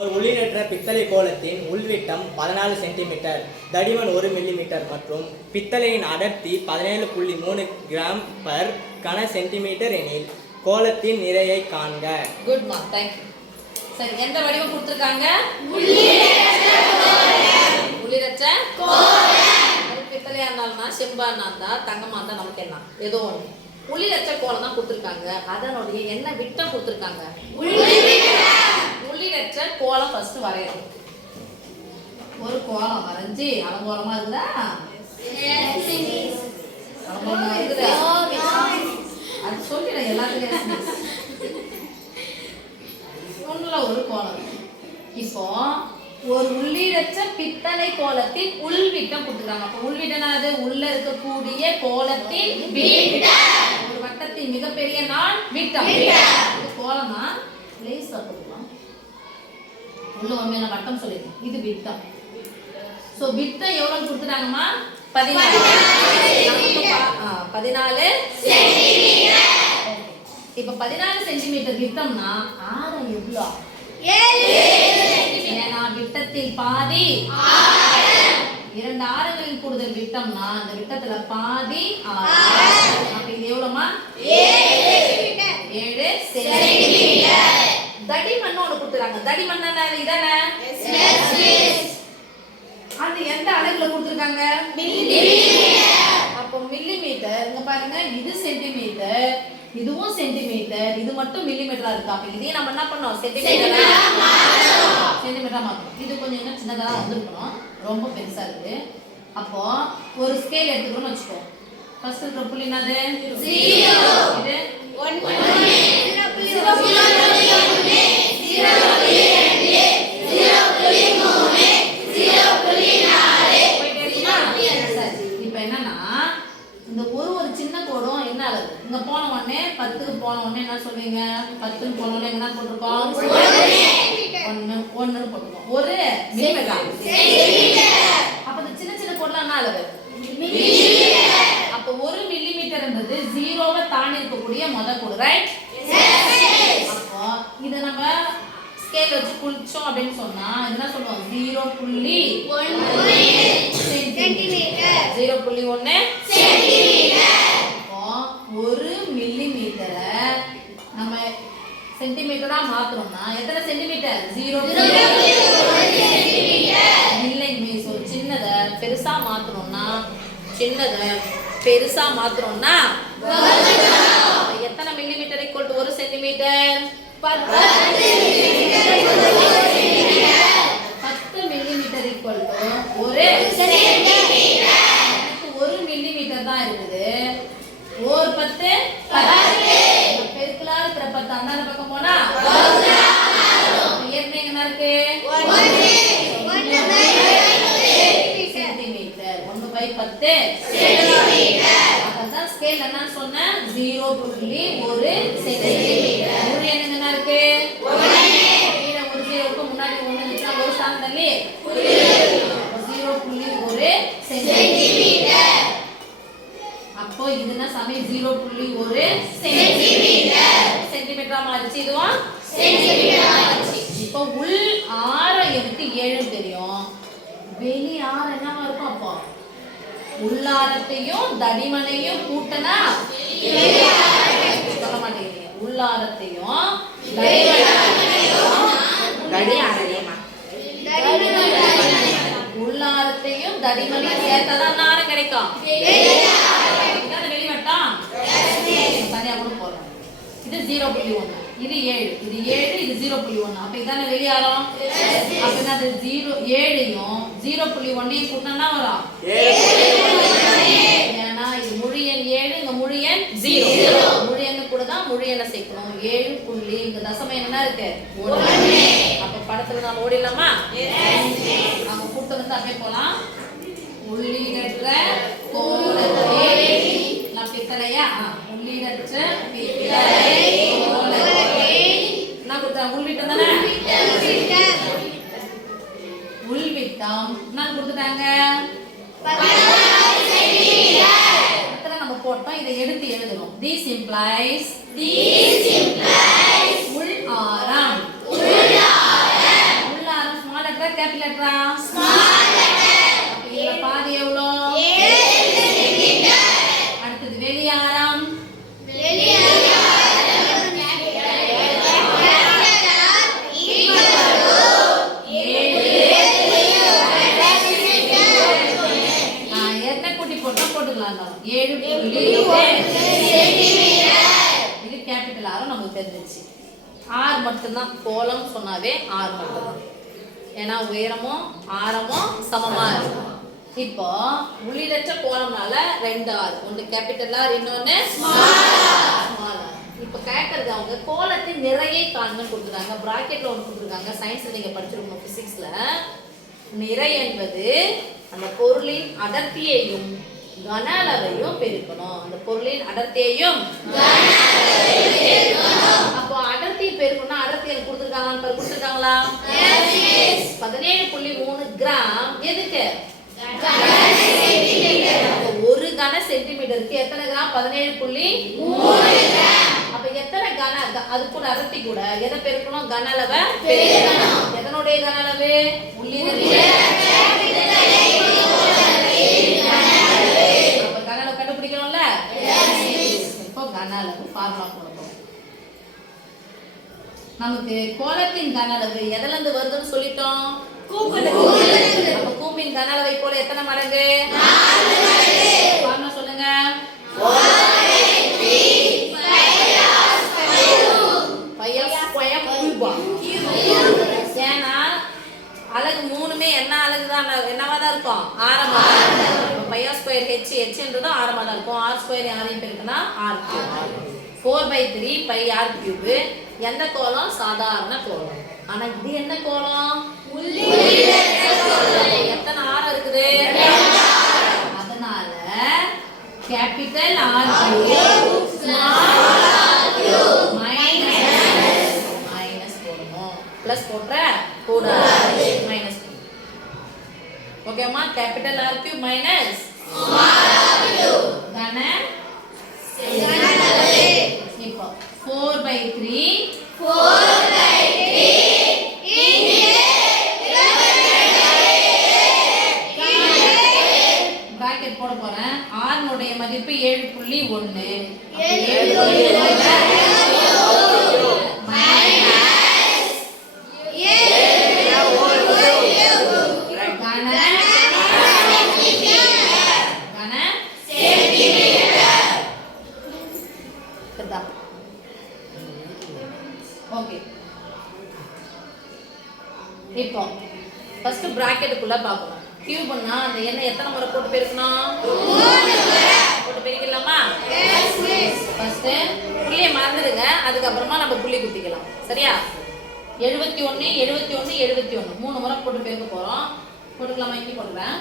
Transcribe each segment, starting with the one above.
ஒரு உள்ளீடற்ற பித்தளை கோலத்தின் உள்விட்டம் பதினாலு சென்டிமீட்டர் தடிமன் ஒரு மில்லிமீட்டர் மற்றும் பித்தளையின் அடர்த்தி பதினேழு புள்ளி மூணு கிராம் பர் கன சென்டிமீட்டர் எனில் கோலத்தின் நிறையை காண்க. குட் மார்க் தேங்க்யூ சரி எந்த வடிவம் கொடுத்துருக்காங்க? உள்ளிரச்ச அது பித்தளையா இருந்தாலும் செம்பா இருந்தா தங்கமா இருந்தா நமக்கு என்ன? ஏதோ ஒன்று உள்ளிரச்ச கோலம் தான் கொடுத்துருக்காங்க. அதனுடைய என்ன விட்டம் கொடுத்துருக்காங்க. உள்ளிரச்ச கோலம் ஃபர்ஸ்ட் வரையணும். ஒரு கோலம் வரைஞ்சி அலங்கோலமா இருக்குதா? அலங்கோலமா இருக்குதா? அது சொல்லிடுறேன் எல்லாத்துக்கும் ஒண்ணுல ஒரு கோலம். இப்போ ஒரு உள்ளிடச்ச பித்தளை கோலத்தின் உள்விட்டம் கொடுத்துருக்காங்க. அப்ப உள்விட்டம் அது உள்ள இருக்கக்கூடிய கோலத்தின் வட்டத்தின் மிகப்பெரிய நாள் விட்டம் இது லேசா கொடுக்கலாம் உள்ள உண்மையான வட்டம் சொல்லிருக்கேன் இது விட்டம். சோ விட்டம் எவ்வளவு கொடுத்துட்டாங்கம்மா? பதினாலு. பதினாலு. இப்ப பதினாலு சென்டிமீட்டர் விட்டம்னா ஆரம் எவ்வளோ? ஏன்னா விட்டத்தில் பாதி இரண்டு ஆறுகளில் கூடுதல் விட்டம்னா அந்த விட்டத்துல பாதி ஆறு. அப்ப இது எவ்வளவுமா ஏழு சென்டிமீட்டர். தடிமண் ஒண்ணு கொடுத்துறாங்க. தடிமண் இதானே அது? எந்த அளவுல கொடுத்துருக்காங்க? அப்போ மில்லிமீட்டர் இங்க பாருங்க இது சென்டிமீட்டர் இதுவும் சென்டிமீட்டர் இது மட்டும் மில்லிமீட்டரா இருக்கு. அப்ப இதையும் நம்ம என்ன பண்ணோம்? சென்டிமீட்டரா சென்டிமீட்டரா மாத்தணும் இது கொஞ்சம் இன்னும் சின்னதா வந்திருக்கணும். ரொம்ப பெருசாக இருக்குது அப்போது ஒரு ஸ்கேல் எடுத்துக்கணும்னு வச்சுக்கோ. ஃபர்ஸ்ட் இருக்கிற புள்ளி என்னது? இது இந்த ஒரு ஒரு சின்ன கோடும் என்ன ஆகுது? இங்க போன உடனே பத்துக்கு போன உடனே என்ன சொல்லுவீங்க பத்துக்கு போன உடனே என்ன போட்டிருக்கோம்? ஒண்ணு ஒண்ணுன்னு போட்டிருக்கோம் ஒரு மில்லிமீட்டர். அப்ப இந்த சின்ன சின்ன என்ன அளவு அப்ப ஒரு மில்லிமீட்டர்ன்றது ஜீரோவை தாண்டி இருக்கக்கூடிய முத கோடு ரைட் அப்போ இதை நம்ம ஸ்கேல் வச்சு குளிச்சோம் அப்படின்னு சொன்னா என்ன சொல்லுவோம்? ஜீரோ புள்ளி சென்டிமீட்டர். ஜீரோ புள்ளி ஒன்று அப்போ ஒரு மில்லி மீட்டரை நம்ம சென்டிமீட்டரா மாத்துறோம்னா எத்தனை சென்டிமீட்டர் ஜீரோ இல்லை மிஸ் ஒரு சின்னதை பெருசா மாத்துறோம்னா சின்னதை பெருசா மாத்துறோம்னா எத்தனை மில்லிமீட்டர் ஈக்குவல் டு ஒரு சென்டிமீட்டர் பத்து. மில்லிமீட்டர் ஈக்குவல் டு ஒரு எனக்கு ஒரு மில்லிமீட்டர் தான் இருக்குது ஒரு பத்து பத்து பெருக்கலா இருக்கிற பத்து அந்தாண்ட பக்கம் போனா ஏற்கனவே என்ன இருக்கு சென்டிமீட்டர் ஒன்று பை பத்து அதான் ஸ்கேல் என்னன்னு சொன்னேன் ஜீரோ புள்ளி ஒரு சென்டிமீட்டர் முழு எண்ணுங்க என்ன இருக்கு கீழே ஒரு ஜீரோவுக்கு முன்னாடி ஒன்று இருந்துச்சுன்னா ஒரு ஸ்தானம் தள்ளி ஜீரோ புள்ளி ஒரு சென்டிமீட்டர் அப்போ இதுனா சமயம் ஜீரோ புள்ளி ஒரு சென்டிமீட்டர் இப்போ உள் ஆரம் எனக்கு ஏழு தெரியும்? வெளி ஆரம் என்னவா இருக்கும் அப்போ? உள்ளாரத்தையும் தடிமனையும் கூட்டனா? சொல்ல மாட்டேங்கிறீங்க. உள்ளாரத்தையும் உள்ளாரத்தையும் தடிமனையும் சேர்த்தாதான் ஆரம் கிடைக்கும். இதான் வெளிவட்டம்? தனியா கூட போறோம் இது ஜீரோ புள்ளி ஒன்று இது ஏழு. இது ஏழு இது ஜீரோ புள்ளி ஒண்ணு. அப்ப இதானே வெளியாரம் அப்ப என்னது? ஜீரோ ஏழையும் ஜீரோ புள்ளி ஒன்னையும் கூட்டினா வரும்? ஏன்னா இது முழு எண் ஏழு இங்க முழு எண் ஜீரோ முழு எண்ணு கூட தான் முழு எண்ணை சேர்க்கணும். ஏழு புள்ளி. இங்க தசம என்ன இருக்கு? ஒண்ணு. அப்ப படத்துல நான் ஓடிடலாமா? அவங்க கூட்டம் வந்து அப்படியே போலாம். உள்ளீடற்ற கோலத்தை நான் பித்தளையா? ஆ, உள்ளீடற்ற பித்தளை. உள்விட்டம் தானே? உள்விட்டம் என்ன கொடுத்துட்டாங்க. நம்ம போட்டோம். இதை எடுத்து எழுதணும். This implies உள் ஆரம். கேபிட்டல் லெட்டரா இதுல பாதி எவ்வளோ அடுத்தது வெளியாரம் ஆ, எத்தனை குட்டி போட்டா போட்டுக்கலாம் இருந்தாலும். ஏழு புள்ளி இது கேபிட்டல் ஆரம் நமக்கு தெரிஞ்சிச்சு ஆர் மட்டும்தான். கோலம் சொன்னாவே ஆர் மட்டும்தான். ஏன்னா உயரமும் ஆரமும் சமமாக இருக்கும். இப்போ உள்ளிலற்ற கோலம்னால ரெண்டு ஆர். ஒன்று கேபிட்டல் ஆர் இன்னொன்று இப்போ கேட்கறது அவங்க கோலத்தின் நிறையை காண்கன்னு கொடுத்துருக்காங்க. ப்ராக்கெட்ல ஒன்று கொடுத்துருக்காங்க. சயின்ஸில் நீங்கள் படிச்சிருக்கணும் ஃபிசிக்ஸில் நிறை என்பது அந்த பொருளின் அடர்த்தியையும் கன அளவையும் பெருக்கணும். அந்த பொருளின் அடர்த்தியையும் அப்போ அடர்த்தி பெருக்கணும்னா அடர்த்தி எனக்கு கொடுத்துருக்காங்களான்னு கொடுத்துருக்காங்களா? பதினேழு புள்ளி மூணு கிராம். எதுக்கு? ஒரு கன சென்டிமீட்டருக்கு எத்தனை கிராம்? பதினேழு புள்ளி அப்ப எத்தனை கன? க- அது கூட அடர்த்தி கூட எதை பெருக்கணும்? கன அளவை எதனுடைய கன அளவு உள்ளிருக்கிற கன அளவு ஃபார்முலா போறோம் நமக்கு கோலத்தின் கன அளவு எதுல இருந்து வருதுன்னு சொல்லிட்டோம் அப்ப கூம்பின் கன அளவை போல எத்தனை மடங்கு? ஃபார்முலா சொல்லுங்க. ஏன்னா அலகு மூணுமே என்ன அலகு தான் என்னவா தான் இருக்கும் பை ஆர் ஸ்கொயர் ஹெச் ஹெச்ன்றதும் ஆரமாக தான். இருக்கும் ஆர் ஸ்கொயர் யாரையும் பெருக்குன்னா R cube four by three pi R cube எந்த கோலம் சாதாரண கோலம் ஆனால் இது என்ன கோலம் எத்தனை ஆரம் இருக்குது? அதனால கேபிட்டல் ஆர் மைனஸ் மைனஸ் போடணும். ப்ளஸ் போட்டுற கூடாது மைனஸ் ஓகேம்மா கேபிட்டல் ஆர் கியூப் மைனஸ் கன இப்போ ஃபோர் பை த்ரீ பிராக்கெட் போட போறேன் ஆறுனுடைய மதிப்பு ஏழு புள்ளி ஒன்று ஏழு புள்ளி ஓகே இப்போ ஃபர்ஸ்ட் பிராக்கெட்டுக்குள்ள பார்க்கணும் கியூப்னா அந்த எண்ணெய் எத்தனை முறை போட்டு பெருக்கணும் போட்டு பெருக்கலாமா ஃபர்ஸ்ட் புள்ளியை மறந்துடுங்க அதுக்கப்புறமா நம்ம புள்ளி குத்திக்கலாம். சரியா? எழுபத்தி ஒன்று எழுபத்தி ஒன்று எழுபத்தி ஒன்று மூணு முறை போட்டு பெருக்க போகிறோம் போட்டுக்கலாமா? இங்கே போடுறேன்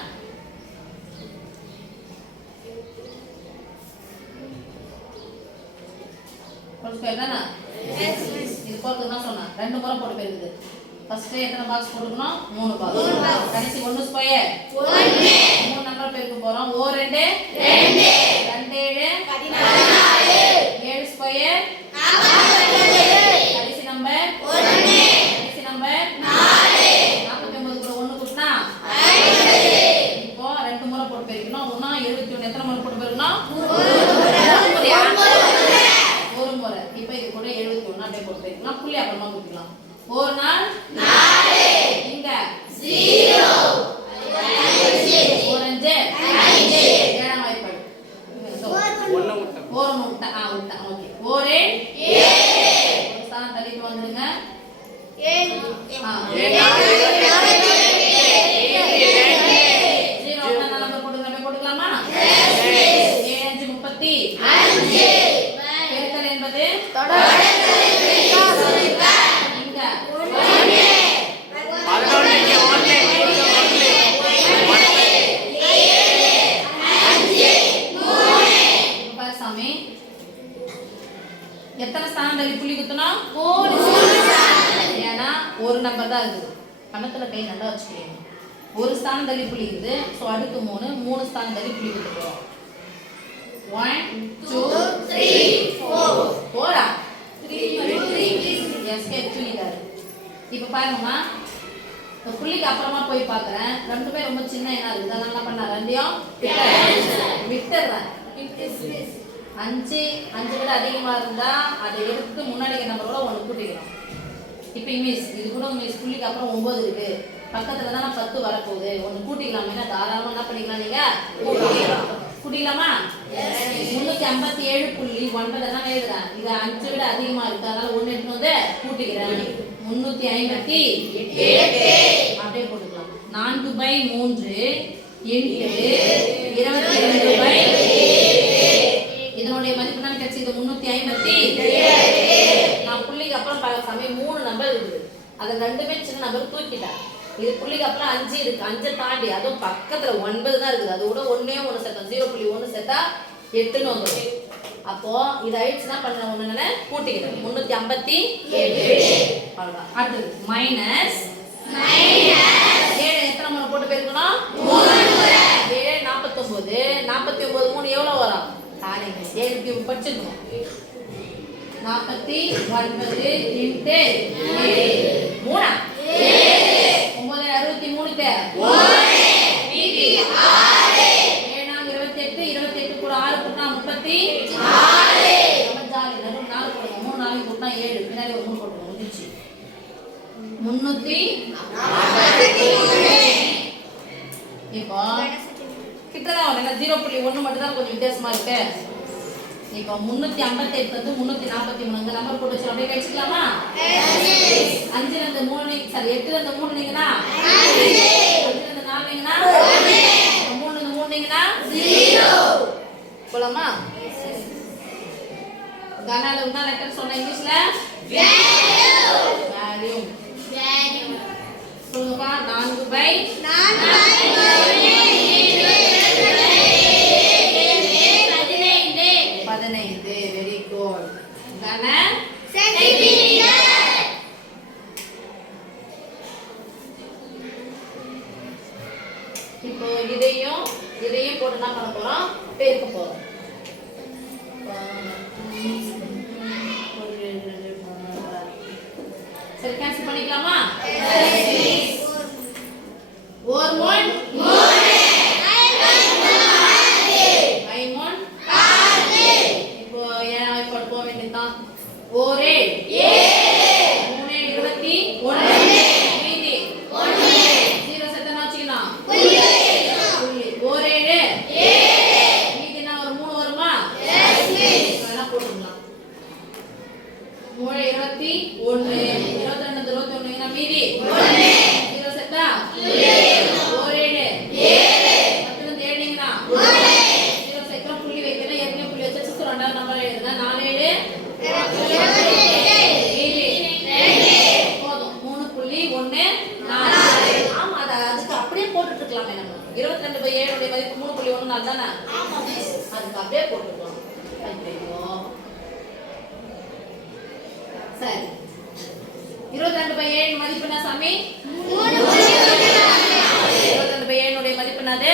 ஒரு ஸ்கொயர் தானே? இது போகிறதுக்கு சொன்னேன் ரெண்டு முறை போட்டு பெருக்குது ஃபர்ஸ்ட் எத்தனை பாக்ஸ் போட்டுக்கணும் மூணு பாக்ஸ் கடைசி ஒன்று ஸ்கொயர் மூணு நம்பர் பெருக்க போகிறோம் ஓ ரெண்டு. ரெண்டு. ஏழு. ஸ்கொயர் கடைசி நம்பர் கடைசி நம்பர் நாற்பத்தி ஒன்பது கூட ஒன்று கூட்டினா இப்போ ரெண்டு முறை போட்டு பெருக்கணும் ஒன்றா இருபத்தி ஒன்று எத்தனை முறை போட்டு பெருக்கணும் மூணு முறையா? ஒரு முறை இப்போ இது கூட போட்டு பெருக்கலாம் புள்ளி அப்புறமா கூட்டிக்கலாம் ஒரு நாள் இங்க. ஒரு அஞ்சு ஏழாம் வாய்ப்பாடு ஒன்று விட்டோம் ஓரம் விட்டா ஆ விட்டா ஓகே ஓரே ஒரு ஸ்தானம் தள்ளிட்டு வந்துருங்க ஆ ஜீரோ ஒண்ணா நம்பர் போட்டுங்க அப்படியே போட்டுக்கலாமா ஏழு அஞ்சு முப்பத்தி பெருக்கல் என்பது இங்க பதினொன்று ஒன்று இப்ப பாரு சாமி எத்தனை ஸ்தானம் தள்ளி புள்ளி குத்தணும் ஏன்னா ஒரு நம்பர் தான் இருக்குது கணத்துல கை நல்லா வச்சுக்கிறீங்க ஒரு ஸ்தானம் தள்ளி புள்ளி இருக்குது ஸோ அடுத்து மூணு மூணு ஸ்தானம் தள்ளி புள்ளி குத்த ஒன் டூ த்ரீ ஃபோர் ஃபோரா த்ரீ இப்போ பாருங்கம்மா இப்போ புள்ளிக்கு அப்புறமா போய் பார்க்குறேன். ரெண்டுமே ரொம்ப சின்ன என்ன இருக்குது அதனால என்ன பண்ண ரெண்டையும் விட்டுறேன். அஞ்சு அஞ்சு விட அதிகமாக இருந்தால் அதை எடுத்து முன்னாடி நம்பரோட ஒன்று கூட்டிக்கிறோம் இப்போ மிஸ் இது கூட மிஸ் புள்ளிக்கு அப்புறம் ஒம்பது இருக்குது பக்கத்துல தானே பத்து வரப்போகுது. ஒன்று கூட்டிக்கலாம்? என்ன தாராளமாக என்ன பண்ணிக்கலாம் நீங்க? கூட்டிக்கலாம். கூட்டிக்கலாமா? முன்னூத்தி ஐம்பத்தி ஏழு புள்ளி ஒன்பது தான் எழுதுறேன். இது அஞ்சு விட அதிகமா இருக்கு. அதனால ஒன்று எடுத்து வந்து கூட்டிக்கிறேன். முன்னூத்தி ஐம்பத்தி அப்படியே போட்டுக்கலாம். நான்கு பை மூன்று. எட்டு. இருபத்தி ரெண்டு பை இதனுடைய மதிப்பு என்ன கிடைச்சது முந்நூற்றி ஐம்பத்தி நான் புள்ளிக்கு அப்புறம் சமயம் மூணு நம்பர் இருக்குது. அதை ரெண்டுமே சின்ன நம்பர் தூக்கிட்டேன். இது புள்ளிக்கு அப்புறம் அஞ்சு இருக்கு. அஞ்சை தாண்டி அதுவும் பக்கத்துல ஒன்பது தான் இருக்குது. அது கூட ஒன்னே ஒன்று சேர்த்தோம் ஜீரோ புள்ளி ஒன்று சேர்த்தா எட்டுன்னு வந்துடும் அப்போ இது ஆயிடுச்சுன்னா பண்ண ஒன்று என்ன கூட்டிக்கிறேன் முன்னூத்தி ஐம்பத்தி ஏழு அடுத்தது. மைனஸ் ஏழு. எத்தனை முறை போட்டு போயிருக்கணும் ஏழு நாற்பத்தொம்போது நாற்பத்தி ஒன்பது மூணு எவ்வளோ வரும்? தானேங்க ஏழு படிச்சிருக்கோம். நாற்பத்தி ஒன்பது இன்ட்டு மூணா ஒன்பது அறுபத்தி மூணுக்கு மீதி ஏழாம் இருபத்தி எட்டு இருபத்தி எட்டு கூட ஆறு கூட்டினா முப்பத்தி நம்ம ஜாலி நாலு போடுங்க மூணு நாளைக்கு கூட்டினா ஏழு பின்னாடி ஒரு மூணு போட்டுருங்க முடிச்சு முன்னூத்தி இப்போ கிட்டதான் ஜீரோ புள்ளி ஒன்று மட்டும் தான் கொஞ்சம் வித்தியாசமா இருக்கு. இப்போ முன்னூத்தி ஐம்பத்தி எட்டு வந்து முன்னூத்தி நாற்பத்தி மூணு. இந்த நம்பர் போட்டு வச்சு அப்படியே கழிச்சுக்கலாமா அஞ்சுல இருந்து மூணு நீங்க சாரி எட்டுல இருந்து மூணு நீங்கன்னா அஞ்சுல இருந்து நாலு நீங்கன்னா மூணு இருந்து மூணு நீங்கன்னா போலாமா? கனால என்ன லெட்டர் சொன்ன இங்கிலீஷ்ல? சொல்லுங்கப்பா நான்கு பை பதினைந்து தான் ஒரே ஏ இருபத்தி ஒன்று மீதி ஜீரோ செத்தனா வச்சுக்கலாம் புள்ளி ஒரேழு மீதி என்ன ஒரு மூணு வருமா வேணா போட்டுக்கலாம் மூணு இருபத்தி ஒன்று இருபத்தி ரெண்டு இருபத்தி ஒன்று மீதி ஜீரோ செத்தா ஒரேழு பத்துல இருந்து ஏழுனீங்கன்னா ஜீரோ சேர்க்கலாம் புள்ளி வைக்கணும் ஏற்கனவே புள்ளி வச்சு சுத்து ரெண்டாவது நம்பர் எழுதுங்க நாலு ஏழு ஏழு. போதும் மூணு புள்ளி ஒண்ணு நாலு ஆமா அது அதுக்கு அப்படியே போட்டுட்டு இருக்கலாமே நம்ம இருபத்தி ரெண்டு பை ஏழுடைய மதிப்பு மூணு புள்ளி ஒண்ணு நாலு தானே அதுக்கு அப்படியே போட்டுக்கலாம் சரி இருபத்தி ரெண்டு பை ஏழு மதிப்பு என்ன சாமி இருபத்தி ரெண்டு பை ஏழுடைய மதிப்பு என்னது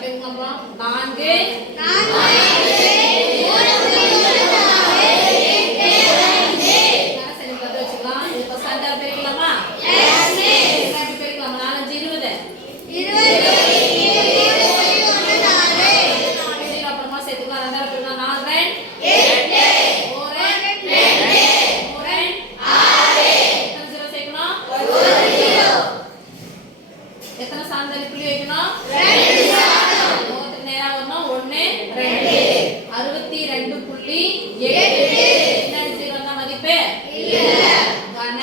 பெருக்கம்புறம் நான்கு சரி கதை வச்சுக்கலாம் இப்போ சண்டால் பெருக்கலாமா எப்படி பெருக்கலாமா நாலஞ்சு இருபது சரி, அப்புறமா சேர்த்துக்கலாம் ரெண்டாவது பெருக்கலாம் நாலு ரெண்டு ஒரு மூணு எத்தனை ஜீரோ சேர்க்கணும் எத்தனை சார்ந்தலி புள்ளி வைக்கணும் முகத்துக்கு நேரா வரணும் ஒண்ணு ரெண்டு அறுபத்தி ரெண்டு புள்ளி எட்டு பின்னாடி ஜீரோ தான் மதிப்பு கன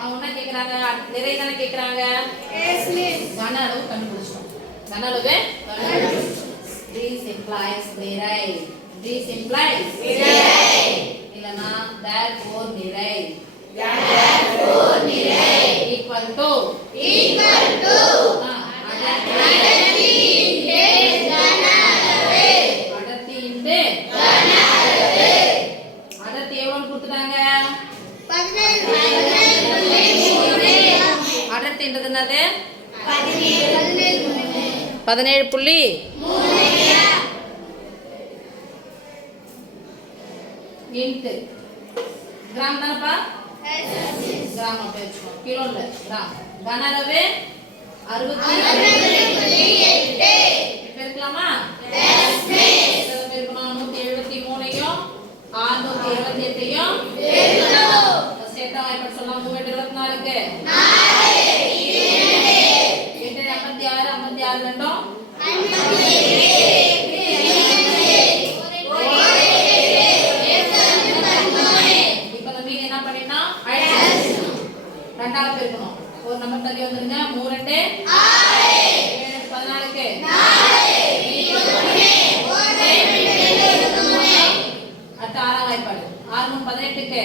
அவங்க என்ன கேக்குறாங்க நிறைய தானே கேக்குறாங்க கன அளவு கண்டுபிடிச்சிட்டோம் கன அளவு This implies நிறை Implies இல்லனா therefore நிறை equal to. ஆ, அடர்த்தி அடர்த்தி இன்டு அடர்த்தி எவ்வளவு கொடுத்துட்டாங்க அடர்த்தின்றது என்னது பதினேழு புள்ளி இன்ட்டு கிராம் தானப்பா? கிராம் அப்படியே வச்சுக்கோ. கிலோ இல்ல கிராம். கன அளவு அறுபத்தி பெருக்கணும் நூத்தி எழுபத்தி மூணையும் ஆறுநூத்தி இருபத்தி எட்டையும் எட்டாம் வாய்ப்பாடு சொல்லலாம். இருபத்தி நாலுக்கு எட்டு ஐம்பத்தி ஆறு ஐம்பத்தி ஆறு ரெண்டும் இப்ப இந்த மீன் என்ன பண்ணினா ரெண்டாவது பெருக்கணும் ஒரு நம்பர் தள்ளி பதினாலுக்கு. ஆறாம் வாய்ப்பாடு. ஆறு பதினெட்டுக்கு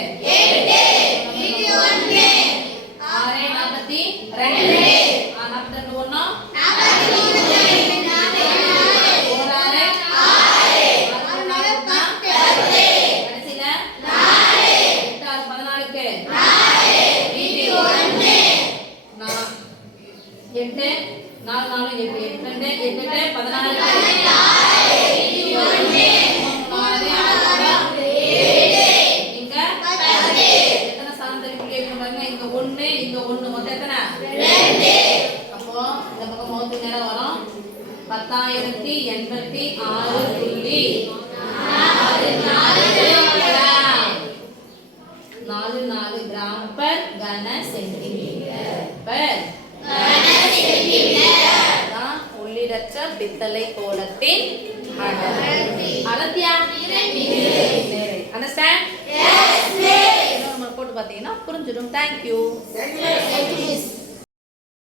ஆறு நாற்பத்தி ரெண்டு ஆ, நாற்பத்தி ரெண்டு ஒண்ணும் ஒரு ஆறு ஆறு மூணு நாற்பத்தி கடைசியில எட்டு ஆறு பதினாலுக்கு நான் எட்டு நாலு நாலு எட்டு எட்டு ரெண்டு எட்டு எட்டு பதினாலு நாலு, ஆறு, இங்க எத்தனை ஸ்தானம் தள்ளி புள்ளி வைக்கணும் பாருங்க இங்க ஒண்ணு இங்க ஒண்ணு மொத்தம் எத்தனை அப்போ இந்த பக்கம் முகத்து நேரம் வரும். பத்தாயிரத்தி எண்பத்தி ஆறு புள்ளி நாலு நாலு கிராம் பர் கன சென்டிமீட்டர். உள்ளிடற்ற பித்தளை கோலத்தின் அடர்த்தி அடர்த்தியா? அண்டர்ஸ்டாண்ட் போட்டு பார்த்தீங்கன்னா புரிஞ்சிடும். தேங்க்யூ